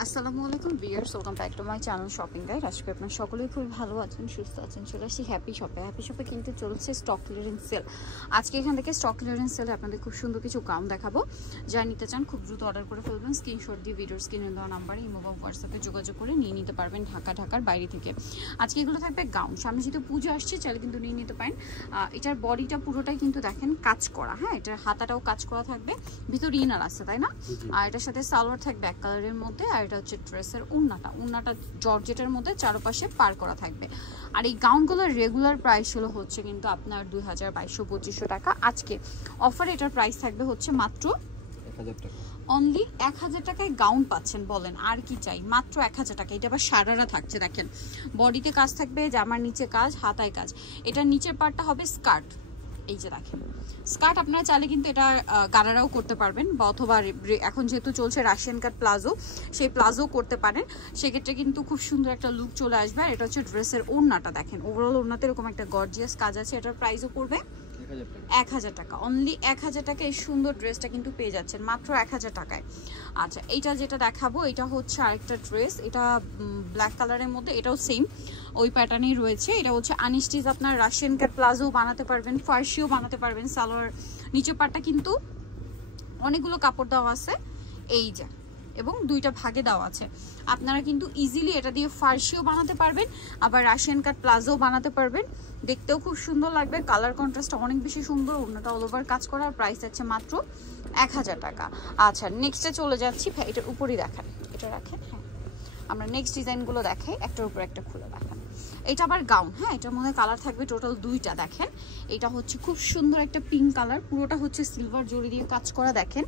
আসসালামু আলাইকুম viewers, welcome back to my channel shopping guide. আজকে আপনারা সকলেই খুব ভালো আছেন, সুস্থ আছেন। চলে আসি হ্যাপি শপে কিন্তু চলছে স্টক ক্লিয়ারেন্স সেল। আজকে এখান থেকে স্টক ক্লিয়ারেন্স সেলে আপনাদের খুব সুন্দর কিছু গাউন দেখাবো। যারা নিতে চান খুব দ্রুত অর্ডার করে ফেলবেন। স্ক্রিনশট দিয়ে ভিডিওর স্ক্রিনে দেওয়া নাম্বারে ইমো বা হোয়াটসঅ্যাপে যোগাযোগ করে নিয়ে নিতে পারবেন ঢাকার বাইরে থেকে। আজকে এগুলো থাকবে গাউন। সামনে যেহেতু পুজো আসছে, চাইলে কিন্তু নিয়ে নিতে পারেন। এটার বডিটা পুরোটাই কিন্তু দেখেন কাজ করা, হ্যাঁ, এটার হাতাটাও কাজ করা থাকবে, ভিতরে ইনার আছে, তাই না? আর এটার সাথে সালোয়ার থাকবে এক কালারের মধ্যে, আর এটা হচ্ছে ড্রেসের উন্নাটা জর্জেটের মধ্যে চারপাশে পার করা থাকবে। আর এই গাউনগুলোর রেগুলার প্রাইস হচ্ছে কিন্তু আপনার 2200-2500 টাকা। আজকে অফারে এটার প্রাইস থাকবে হচ্ছে মাত্র 1000 টাকা। অনলি 1000 টাকায় গাউন পাচ্ছেন। বলেন আর কি চাই? মাত্র 1000 টাকা। এটা আবার সারারা থাকছে, দেখেন বডিতে কাজ থাকবে, জামার নিচে কাজ, হাতায় কাজ। এটার নিচের পার্টটা হবে স্কার্ট। এই যে দেখেন স্কার্ট, আপনারা চাইলে কিন্তু এটা গারারাও করতে পারবেন, বা অথবা এখন যেহেতু চলছে রাশিয়ান কাট প্লাজো, সেই প্লাজো করতে পারেন। সেক্ষেত্রে কিন্তু খুব সুন্দর একটা লুক চলে আসবে। আর এটা হচ্ছে ড্রেসের ওড়নাটা, দেখেন ওভারঅল ওড়নাতে এরকম একটা গর্জিয়াস কাজ আছে। এটার প্রাইসও পড়বে 1000 টাকা। অনলি 1000 টাকা এই সুন্দর ড্রেসটা কিন্তু পেয়ে যাচ্ছেন মাত্র 1000 টাকায়। আচ্ছা, এইটা যেটা দেখাবো এটা হচ্ছে আরেকটা ড্রেস, এটা ব্ল্যাক কালারের মধ্যে, এটাও সেম ওই প্যাটার্নই রয়েছে। এটা হচ্ছে আনস্টিচ, আপনার রাশিয়ান কাট প্লাজো বানাতে পারবেন, ফার্সিও বানাতে পারবেন। সালোয়ার নিচের পাটটা কিন্তু অনেকগুলো কাপড় দেওয়া আছে, এই যে, এবং দুইটা ভাগে দেওয়া আছে। আপনারা কিন্তু ইজিলি এটা দিয়ে ফার্সিও বানাতে পারবেন, আবার রাশিয়ান কাট প্লাজো বানাতে পারবেন। দেখতেও খুব সুন্দর লাগবে, কালার কন্ট্রাস্ট অনেক বেশি সুন্দর। ওড়নাটা অল ওভার কাজ করা, প্রাইস আছে মাত্র 1000 টাকা। আচ্ছা, নেক্সটে চলে যাচ্ছি। ভাই এটার উপরই দেখান, এটা রাখেন। হ্যাঁ, আমরা নেক্সট ডিজাইনগুলো দেখাই, একটার উপর একটা খুলে দেখান। এটা আবার গাউন, হ্যাঁ, এটার মধ্যে কালার থাকবে টোটাল দুইটা। দেখেন এটা হচ্ছে খুব সুন্দর একটা পিঙ্ক কালার, পুরোটা হচ্ছে সিলভার জরি দিয়ে কাজ করা। দেখেন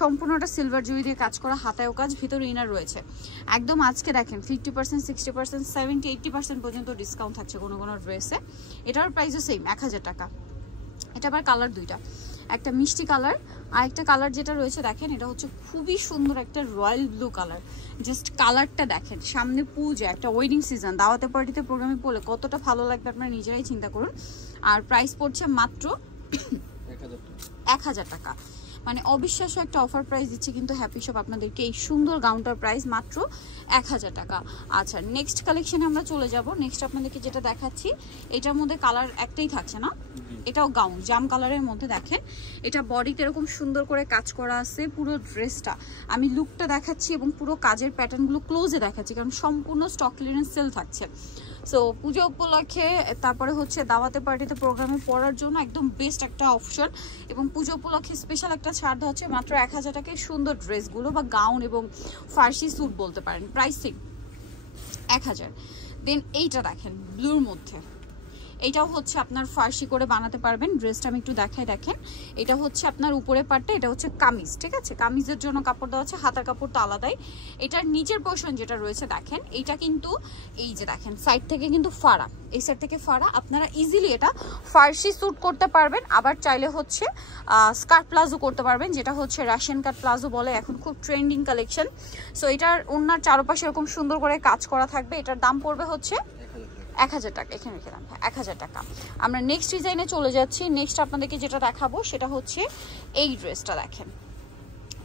সম্পূর্ণটা সিলভার জরি দিয়ে কাজ করা, হাতায়ও কাজ, ভিতরে ইনার রয়েছে। একদম আজকে দেখেন 50%, 60%, 70, 80% পর্যন্ত ডিসকাউন্ট থাকছে কোনো কোনো ড্রেসে। এটার প্রাইসও সেম 1000 টাকা। এটা আবার কালার দুইটা, একটা মিষ্টি কালার আর একটা কালার যেটা রয়েছে দেখেন, এটা হচ্ছে খুবই সুন্দর একটা রয়্যাল ব্লু কালার। জাস্ট কালারটা দেখেন, সামনে পূজা, একটা ওয়েডিং সিজন, দাওয়াতে পার্টিতে প্রোগ্রামে পড়লে কতটা ভালো লাগবে আপনারা নিজেরাই চিন্তা করুন। আর প্রাইস পড়ছে মাত্র 1000 টাকা। মানে অবিশ্বাস্য একটা অফার প্রাইস দিচ্ছে কিন্তু হ্যাপি শপ আপনাদেরকে। এই সুন্দর গাউনটার প্রাইস মাত্র 1000 টাকা। আচ্ছা, নেক্সট কালেকশনে আমরা চলে যাব। নেক্সট আপনাদেরকে যেটা দেখাচ্ছি, এটার মধ্যে কালার একটাই থাকছে না, এটাও গাউন, জাম কালারের মধ্যে। দেখেন এটা বডিতে এরকম সুন্দর করে কাজ করা আছে। পুরো ড্রেসটা আমি লুকটা দেখাচ্ছি এবং পুরো কাজের প্যাটার্নগুলো ক্লোজে দেখাচ্ছি, কারণ সম্পূর্ণ স্টক ক্লিয়ারেন্স সেল থাকছে। সো পুজো উপলক্ষে, তারপরে হচ্ছে দাওয়াতে পার্টিতে প্রোগ্রামে পড়ার জন্য একদম বেস্ট একটা অপশন। এবং পুজো উপলক্ষে স্পেশাল একটা ছাড় দেওয়া হচ্ছে মাত্র 1000 টাকায় সুন্দর ড্রেসগুলো, বা গাউন এবং ফার্সি স্যুট বলতে পারেন, প্রাইসিং 1000। দেন এইটা দেখেন ব্লুর মধ্যে, এটাও হচ্ছে আপনার ফার্সি করে বানাতে পারবেন। ড্রেসটা আমি একটু দেখাই, দেখেন এটা হচ্ছে আপনার উপরে পার্টটা, এটা হচ্ছে কামিজ, ঠিক আছে? কামিজের জন্য কাপড় দেওয়া হচ্ছে, হাতার কাপড় তো আলাদাই। এটার নিচের পোর্শন যেটা রয়েছে দেখেন, এটা কিন্তু এই যে দেখেন সাইড থেকে কিন্তু ফাড়া, এই সাইড থেকে ফাড়া। আপনারা ইজিলি এটা ফার্সি স্যুট করতে পারবেন, আবার চাইলে হচ্ছে স্কার্ট প্লাজো করতে পারবেন, যেটা হচ্ছে রাশিয়ান কাট প্লাজো বলে, এখন খুব ট্রেন্ডিং কালেকশন। সো এটার ওড়নার চারপাশে এরকম সুন্দর করে কাজ করা থাকবে। এটার দাম পড়বে হচ্ছে 1000 টাকা। এখানে রেখে দাম 1000 টাকা। আমরা নেক্সট ডিজাইনে চলে যাচ্ছি। নেক্সট আপনাদেরকে যেটা দেখাবো সেটা হচ্ছে এই ড্রেসটা। দেখেন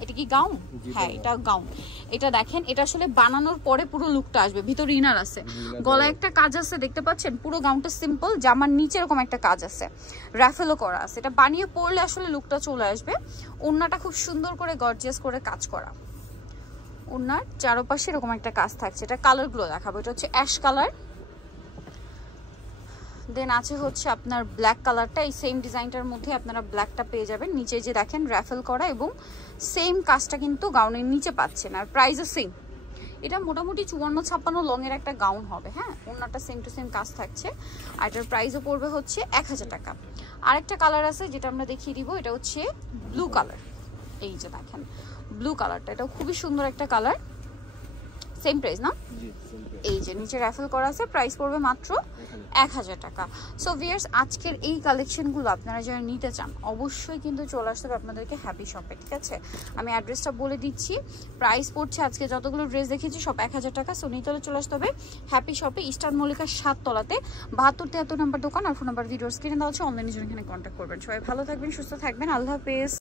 এটা কি গাউন? হ্যাঁ, এটা গাউন। এটা দেখেন, এটা আসলে বানানোর পরে পুরো লুকটা আসবে, ভিতরে ইনার আছে, গলায় একটা কাজ আছে, দেখতে পাচ্ছেন? পুরো গাউনটা সিম্পল, জামার নিচে এরকম একটা কাজ আছে, রাফেলও করা আছে। এটা বানিয়ে পরলে আসলে লুকটা চলে আসবে। ওড়নাটা খুব সুন্দর করে গর্জিয়াস করে কাজ করা, ওড়নার চারপাশে এরকম একটা কাজ থাকছে। এটা কালারগুলো দেখাবো, এটা হচ্ছে অ্যাশ কালার, দেন আছে হচ্ছে আপনার ব্ল্যাক কালারটা। এই সেম ডিজাইনটার মধ্যে আপনারা ব্ল্যাকটা পেয়ে যাবেন। নিচে যে দেখেন র্যাফেল করা, এবং সেম কাজটা কিন্তু গাউনের নিচে পাচ্ছেন। আর প্রাইসও সেম। এটা মোটামুটি 54-56 লংয়ের একটা গাউন হবে, হ্যাঁ। ওনারটা সেম টু সেম কাজ থাকছে। আর এটার প্রাইসও পড়বে হচ্ছে 1000 টাকা। আরেকটা কালার আছে যেটা আমরা দেখিয়ে দিব, এটা হচ্ছে ব্লু কালার। এই যে দেখেন ব্লু কালারটা, এটাও খুবই সুন্দর একটা কালার। সেম প্রাইস না? এই যে নিচে র্যাফেল করা আছে, প্রাইস পড়বে মাত্র 1000 টাকা। সো ভিউয়ার্স, আজকের এই কালেকশনগুলো আপনারা যারা নিতে চান অবশ্যই কিন্তু চলে আসতে হবে আপনাদেরকে হ্যাপি শপে, ঠিক আছে? আমি অ্যাড্রেসটা বলে দিচ্ছি। প্রাইস পড়ছে আজকে যতগুলো ড্রেস দেখিয়েছি সব 1000 টাকা। সো নিতে হলে চলে আসতে হবে হ্যাপি শপে, ইস্টার্ন মল্লিকার 7 তলাতে, 72-73 নম্বর দোকান। আর ফোন নাম্বার ভিডিওর স্ক্রিনে দেওয়া হচ্ছে, অনলাইনে জন্য এখানে কন্ট্যাক্ট করবেন। সবাই ভালো থাকবেন, সুস্থ থাকবেন, আল্লাহ হাফেজ।